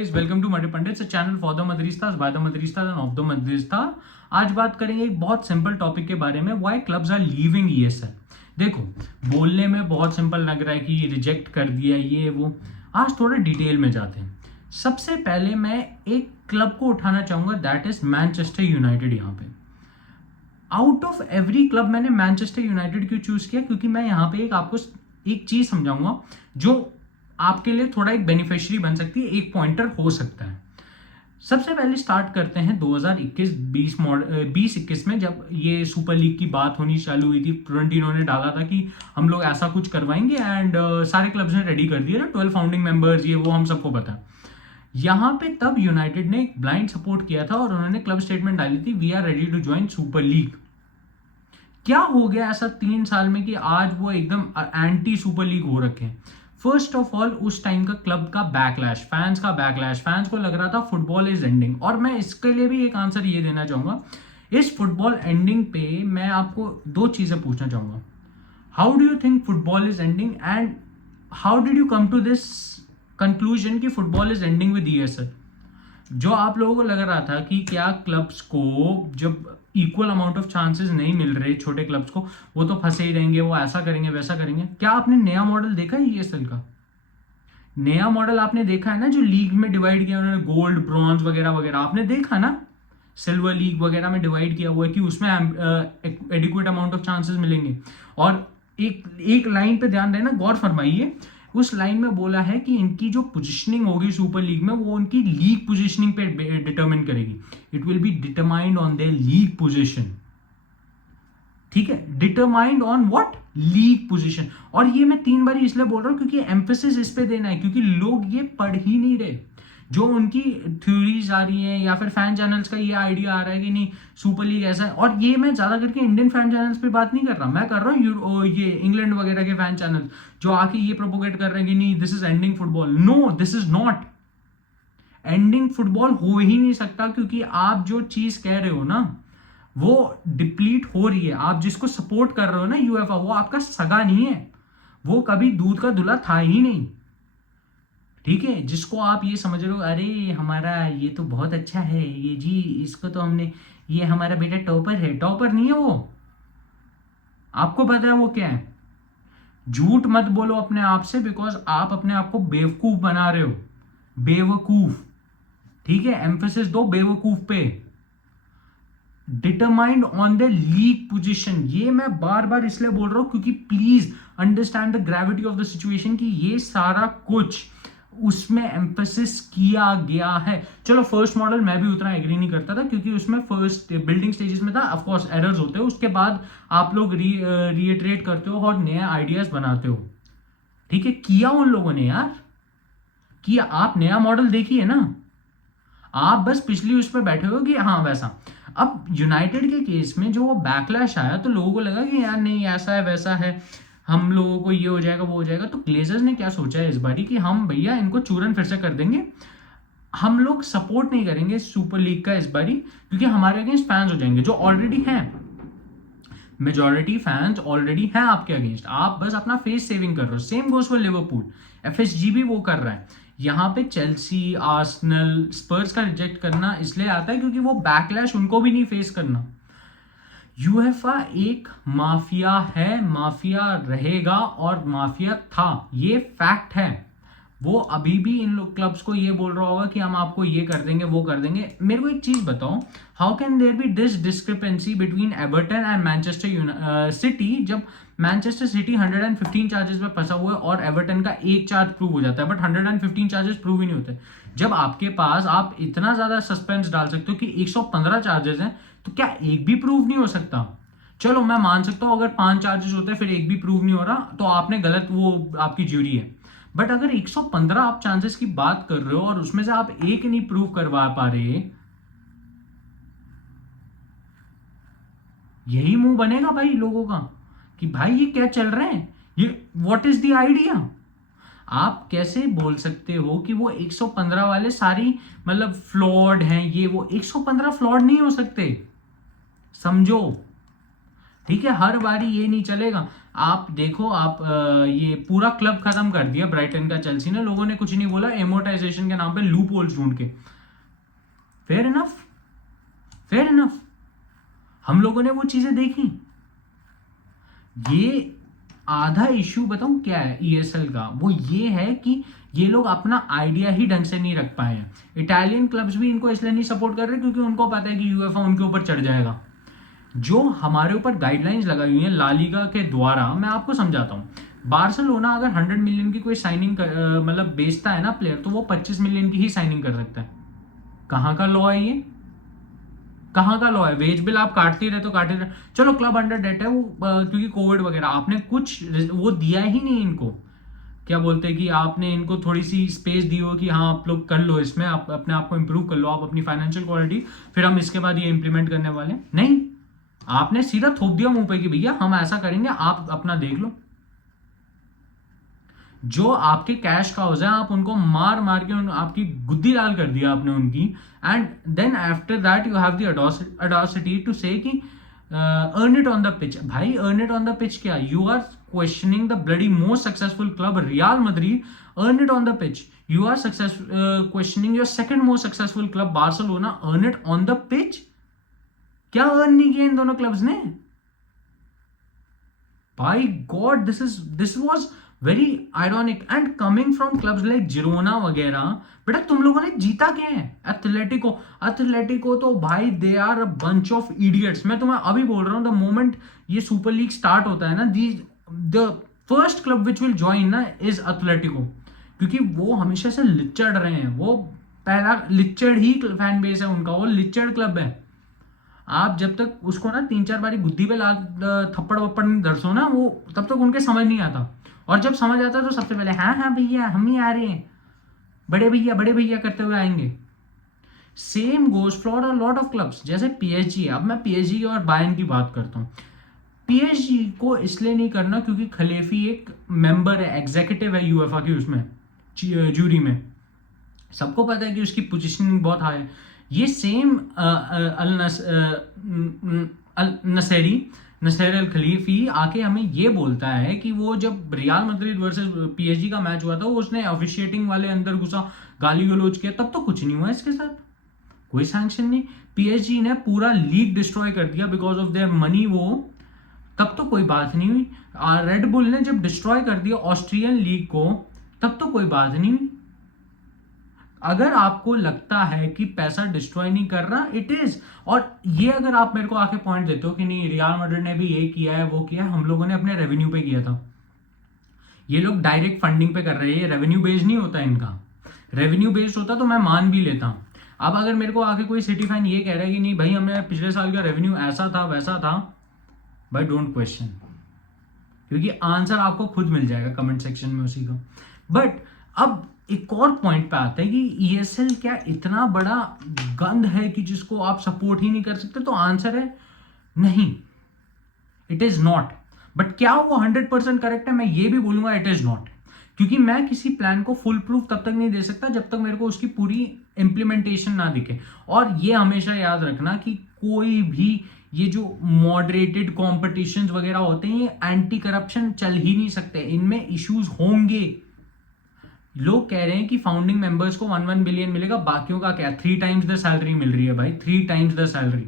guys, welcome to Muddy Pandits, a channel for the Madristas, by the Madristas and of the Madrista। आज बात करेंगे एक बहुत simple topic के बारे में, why clubs are leaving ESL। देखो, बोलने में बहुत सिंपल लग रहा है कि रिजेक्ट कर दिया ये वो। आज थोड़ा डिटेल में जाते हैं। सबसे पहले मैं एक क्लब को उठाना चाहूंगा, दैट इज मैनचेस्टर यूनाइटेड। यहाँ पे आउट ऑफ एवरी क्लब मैंने मैनचेस्टर यूनाइटेड क्यों चूज किया, क्योंकि मैं यहाँ पे आपको एक चीज समझाऊंगा जो आपके लिए थोड़ा एक बेनिफिशियरी बन सकती है, एक पॉइंटर हो सकता है। सबसे पहले स्टार्ट करते हैं 2021 में, जब ये सुपर लीग की बात होनी चालू हुई थी। फ्लोरेंटिनो ने डाला था कि हम लोग ऐसा कुछ करवाएंगे एंड सारे क्लब्स ने रेडी कर दिया ना, 12 फाउंडिंग मेंबर्स, ये वो हम सबको पता है। यहाँ पे तब यूनाइटेड ने एक ब्लाइंड सपोर्ट किया था और उन्होंने क्लब स्टेटमेंट डाली थी, we are ready to join super league. क्या हो गया ऐसा 3 साल में कि आज वो एकदम एंटी सुपर लीग हो रखे हैं। फर्स्ट ऑफ ऑल, उस टाइम का क्लब का बैकलैश, फैंस को लग रहा था फुटबॉल इज एंडिंग। और मैं इसके लिए भी एक आंसर ये देना चाहूंगा, इस फुटबॉल एंडिंग पे मैं आपको 2 चीजें पूछना चाहूंगा। How do you think football is ending and how did you come to this conclusion कि football is ending with ESL। जो आप लोगों को लग रहा था कि क्या क्लब्स को जब इक्वल अमाउंट ऑफ चांसेस नहीं मिल रहे, छोटे क्लब्स को, वो तो फंसे ही रहेंगे, वो ऐसा करेंगे वैसा करेंगे। क्या आपने नया मॉडल देखा है ESL का? नया मॉडल आपने देखा है ना, जो लीग में डिवाइड किया उन्होंने, गोल्ड, ब्रॉन्ज वगैरह वगैरह, आपने देखा ना, सिल्वर लीग वगैरह में डिवाइड किया हुआ है कि उसमें एडिक्वेट अमाउंट ऑफ चांसेस मिलेंगे। और एक लाइन पे ध्यान देना, गौर फरमाइए, उस लाइन में बोला है कि इनकी जो पोजीशनिंग होगी सुपर लीग में, वो उनकी लीग पोजीशनिंग पे डिटरमिन करेगी। It will be determined on their league position. ठीक है, determined on what? League position. और ये मैं 3 बार इसलिए बोल रहा हूं क्योंकि एम्फेसिस इस पे देना है, क्योंकि लोग ये पढ़ ही नहीं रहे। जो उनकी थ्योरीज आ रही हैं या फिर फैन चैनल्स का ये आइडिया आ रहा है कि नहीं सुपर लीग ऐसा है। और ये मैं ज्यादा करके इंडियन फैन चैनल्स पे बात नहीं कर रहा, मैं कर रहा हूँ ये इंग्लैंड वगैरह के फैन चैनल जो आके ये प्रोपोगेट कर रहे हैं कि नहीं this is ending football. No, this is not ending football, हो ही नहीं सकता। क्योंकि आप जो चीज कह रहे हो ना, वो डिप्लीट हो रही है। आप जिसको सपोर्ट कर रहे हो ना UEFA, वो आपका सगा नहीं है, वो कभी दूध का दूल्हा था ही नहीं। ठीक है, जिसको आप ये समझ रहे हो, अरे हमारा ये तो बहुत अच्छा है, ये जी इसको तो हमने, ये हमारा बेटा टॉपर है। टॉपर नहीं है वो, आपको पता है वो क्या है। झूठ मत बोलो अपने आप से, बिकॉज आप अपने आप को बेवकूफ बना रहे हो, बेवकूफ। ठीक है, एम्फेसिस दो बेवकूफ पे। Determined on the league position, ये मैं बार बार इसलिए बोल रहा हूं क्योंकि please understand the gravity of the situation कि ये सारा कुछ उसमें एम्फेसिस किया गया है। चलो, फर्स्ट मॉडल मैं भी उतना एग्री नहीं करता था, क्योंकि उसमें फर्स्ट बिल्डिंग स्टेजेस में था, ऑफ कोर्स एरर्स होते हैं, उसके बाद आप लोग रीइटरेट करते हो और नए आइडियाज बनाते हो। ठीक है, किया उन लोगों ने यार, किया। आप नया मॉडल देखिए ना, आप बस पिछली उस पर बैठे हो कि हाँ वैसा। अब यूनाइटेड के केस में जो वो बैकलैश आया, तो लोगों को लगा कि यार नहीं ऐसा है वैसा है, हम लोगों को ये हो जाएगा वो हो जाएगा। तो ग्लेजर्स ने क्या सोचा है इस बारी कि हम भैया इनको चूरन फिर से कर देंगे, हम लोग सपोर्ट नहीं करेंगे सुपर लीग का इस बारी, क्योंकि हमारे अगेंस्ट फैंस हो जाएंगे जो ऑलरेडी हैं। मेजॉरिटी फैंस ऑलरेडी हैं आपके अगेंस्ट, आप बस अपना फेस सेविंग कर रहे हो। Same goes for Liverpool, FSG भी वो कर रहा है। यहाँ पे चेल्सी, आर्सेनल, स्पर्स का रिजेक्ट करना इसलिए आता है क्योंकि वो बैकलैश उनको भी नहीं फेस करना। UEFA एक माफिया है, माफिया रहेगा और माफिया था, ये फैक्ट है। वो अभी भी इन लोग क्लब्स को ये बोल रहा होगा कि हम आपको ये कर देंगे वो कर देंगे। मेरे को एक चीज बताओ, how can there be this discrepancy between Everton and Manchester City, जब मैनचेस्टर सिटी 115 चार्जेस में फंसा हुआ है और एवर्टन का एक चार्ज प्रूव हो जाता है, बट 115 चार्जेस प्रूव ही नहीं होते। जब आपके पास आप इतना ज्यादा सस्पेंस डाल सकते हो कि 115 चार्जेस हैं, तो क्या एक भी प्रूव नहीं हो सकता? चलो मैं मान सकता हूं अगर 5 चार्जेस होते हैं फिर एक भी प्रूव नहीं हो रहा, तो आपने गलत, वो आपकी ज्यूरी है। बट अगर 115 आप चांसेस की बात कर रहे हो और उसमें से आप एक नहीं प्रूव करवा पा रहे, यही मुंह बनेगा भाई लोगों का कि भाई ये क्या चल रहे हैं, ये व्हाट इज द आइडिया। आप कैसे बोल सकते हो कि वो 115 वाले सारी मतलब फ्लॉड हैं, ये वो 115 फ्लॉड नहीं हो सकते, समझो। ठीक है, हर बारी ये नहीं चलेगा। आप देखो, आप ये पूरा क्लब खत्म कर दिया ब्राइटन का चेल्सी ने, लोगों ने कुछ नहीं बोला, एमोर्टाइजेशन के नाम पे लूप होल्स ढूंढ के। फेयर इनफ, फेयर इनफ, हम लोगों ने वो चीजें देखी। ये आधा इश्यू बताऊं क्या है ईएसएल का, वो ये है कि ये लोग अपना आइडिया ही ढंग से नहीं रख पाए हैं। इटालियन क्लब्स भी इनको इसलिए नहीं सपोर्ट कर रहे क्योंकि उनको पता है कि यूएफए उनके ऊपर चढ़ जाएगा। जो हमारे ऊपर गाइडलाइंस लगाई हुई है ला लीगा के द्वारा, मैं आपको समझाता हूं। बार्सिलोना अगर 100 मिलियन की कोई साइनिंग मतलब बेचता है ना प्लेयर, तो वो 25 मिलियन की ही साइनिंग कर सकता है। कहाँ का लॉ है ये, कहाँ का लॉ है? वेज बिल आप काटते रहे तो काटते रहे, चलो क्लब अंडर डेट है वो क्योंकि कोविड वगैरह, आपने कुछ वो दिया ही नहीं इनको। क्या बोलते हैं कि आपने इनको थोड़ी सी स्पेस दी हो कि हाँ आप लोग कर लो, इसमें आप अपने आप को इंप्रूव कर लो, आप अपनी फाइनेंशियल क्वालिटी, फिर हम इसके बाद ये इंप्लीमेंट करने वाले नहीं। आपने सीधा थोप दिया मुंह पे कि भैया हम ऐसा करेंगे, आप अपना देख लो। जो आपके कैश काउज है, आप उनको मार मार के आपकी गुद्दी लाल कर दिया आपने उनकी। And then after that you have the audacity to say कि earn it on the pitch. भाई earn it on the pitch क्या? You are questioning the bloody most successful club Real Madrid, earn it on the pitch. You are questioning your second most successful club Barcelona, earn it on the pitch. क्या earn नहीं किया इन दोनों clubs ने? भाई God, this was very ironic and coming from clubs like Girona वगैरह। बेटा तुम लोगों ने जीता क्या है? एथलेटिको, एथलेटिको तो भाई they are a bunch of idiots. मैं तुम्हें अभी बोल रहा हूं, द मोमेंट ये सुपर लीग स्टार्ट होता है ना, the first club which will join ना इज एथलेटिको, क्योंकि वो हमेशा से लिचड़ रहे हैं। वो पहला लिचड़ ही फैन बेस है उनका, वो लिचड़ क्लब है। आप जब तक उसको ना 3-4 बारी गुद्दी पे लाल थप्पड़ वप्पड़ नहीं दरसो ना, वो तब तक उनके समझ नहीं आता। और जब समझ आता है तो सबसे पहले हाँ हाँ भैया हम ही आ रहे हैं, बड़े भैया करते हुए आएंगे। Same goes for a lot of clubs जैसे पीएसजी। अब मैं पीएसजी और बायर्न की बात करता हूँ। पीएसजी को इसलिए नहीं करना क्योंकि खलीफी एक मेंबर है, एग्जीक्यूटिव है यूएफए की, उसमें जूरी में। सबको पता है कि उसकी पोजीशनिंग बहुत हाई है। ये सेम नसेर अल खलीफी आके हमें ये बोलता है कि वो जब रियल मैड्रिड वर्सेस पीएसजी का मैच हुआ था, वो उसने ऑफिशिएटिंग वाले अंदर घुसा, गाली गलौज किया, तब तो कुछ नहीं हुआ इसके साथ, कोई सैंक्शन नहीं। पीएसजी ने पूरा लीग डिस्ट्रॉय कर दिया बिकॉज ऑफ देयर मनी, वो तब तो कोई बात नहीं हुई। रेड बुल ने जब डिस्ट्रॉय कर दिया ऑस्ट्रियन लीग को, तब तो कोई बात नहीं हुई। अगर आपको लगता है कि पैसा डिस्ट्रॉय नहीं कर रहा, इट इज। और ये अगर आप मेरे को आके पॉइंट देते हो कि नहीं रियल मैड्रिड ने भी ये किया है वो किया है, हम लोगों ने अपने रेवेन्यू पे किया था, ये लोग डायरेक्ट फंडिंग पे कर रहे हैं, ये रेवेन्यू बेस्ड नहीं होता इनका। रेवेन्यू बेस्ड होता तो मैं मान भी लेता हूं। अब अगर मेरे को आके कोई सिटी फैन ये कह रहा है कि नहीं भाई हमने पिछले साल का रेवेन्यू ऐसा था वैसा था, भाई डोंट क्वेश्चन, क्योंकि आंसर आपको खुद मिल जाएगा कमेंट सेक्शन में उसी का। बट अब एक और पॉइंट पे आता है कि ईएसएल क्या इतना बड़ा गंद है कि जिसको आप सपोर्ट ही नहीं कर सकते? तो आंसर है नहीं, इट इज नॉट। बट क्या वो 100% करेक्ट है? मैं ये भी बोलूंगा इट इज नॉट, क्योंकि मैं किसी प्लान को फुल प्रूफ तब तक नहीं दे सकता जब तक मेरे को उसकी पूरी इंप्लीमेंटेशन ना दिखे। और ये हमेशा याद रखना कि कोई भी ये जो मॉडरेटेड कॉम्पिटिशन वगैरह होते हैं, ये एंटी करप्शन चल ही नहीं सकते, इनमें इश्यूज होंगे। लोग कह रहे हैं कि फाउंडिंग मेंबर्स को 1 बिलियन मिलेगा, बाकियों का क्या? 3 टाइम्स द सैलरी मिल रही है भाई, 3 टाइम्स द सैलरी।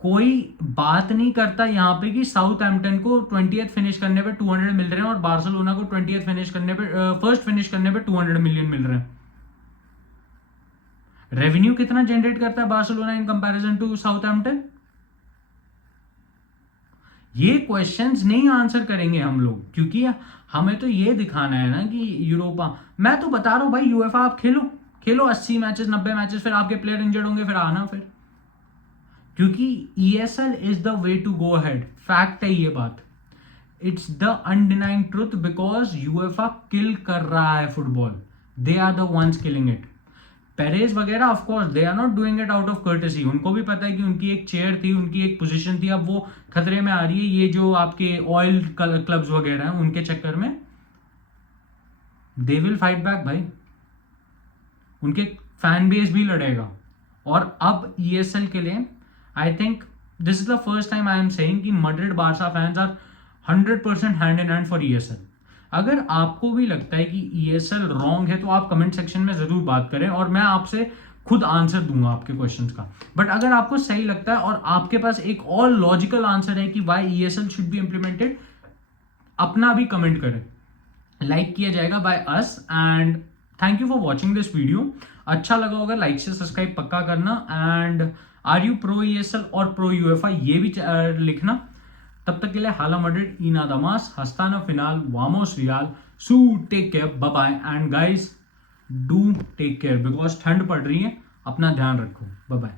कोई बात नहीं करता यहां पे कि साउथहैम्पटन को 20th फिनिश करने पे 200 मिल रहे हैं और बार्सिलोना को 20th फिनिश करने पे फर्स्ट फिनिश करने पे 200 मिलियन मिल रहे हैं। रेवेन्यू कितना जनरेट करता है Barcelona in comparison to Southampton? ये क्वेश्चंस नहीं आंसर करेंगे हम लोग, क्योंकि हमें तो ये दिखाना है ना कि यूरोपा। मैं तो बता रहा हूं भाई, यूएफए आप खेलो खेलो 80 मैचेस 90 मैचेस, फिर आपके प्लेयर इंजर्ड होंगे, फिर आना फिर, क्योंकि ESL is the way to go ahead. Fact है ये बात, it's the undeniable truth, because UEFA kill कर रहा है football, they are the ones killing it. Perez वगैरह of course they are not doing it out of courtesy, उनको भी पता है कि उनकी एक चेयर थी, उनकी एक पोजीशन थी, अब वो खतरे में आ रही है। ये जो आपके ऑयल क्लब्स वगैरह हैं उनके चक्कर में, दे विल फाइट बैक भाई, उनके फैन बेस भी लड़ेगा। और अब ईएसएल के लिए I think this is the first time I am saying कि Madrid Barca fans are 100% hand in hand for ESL. अगर आपको भी लगता है कि ईएसएल रॉन्ग है तो आप कमेंट सेक्शन में जरूर बात करें और मैं आपसे खुद आंसर दूंगा आपके क्वेश्चंस का। बट अगर आपको सही लगता है और आपके पास एक और लॉजिकल आंसर है कि why ESL should be implemented, अपना भी कमेंट करें, लाइक किया जाएगा by us. And thank you for watching this video. अच्छा लगा होगा लाइक से सब्सक्राइब पक्का करना। And are you pro ESL और प्रो यूएफए ये भी लिखना। तब तक के लिए हाला मड्रिड ईना दमास हस्ताना फिनाल वामोस Real so take care bye bye. And guys do take care because ठंड पड़ रही है, अपना ध्यान रखो। बाय बाय।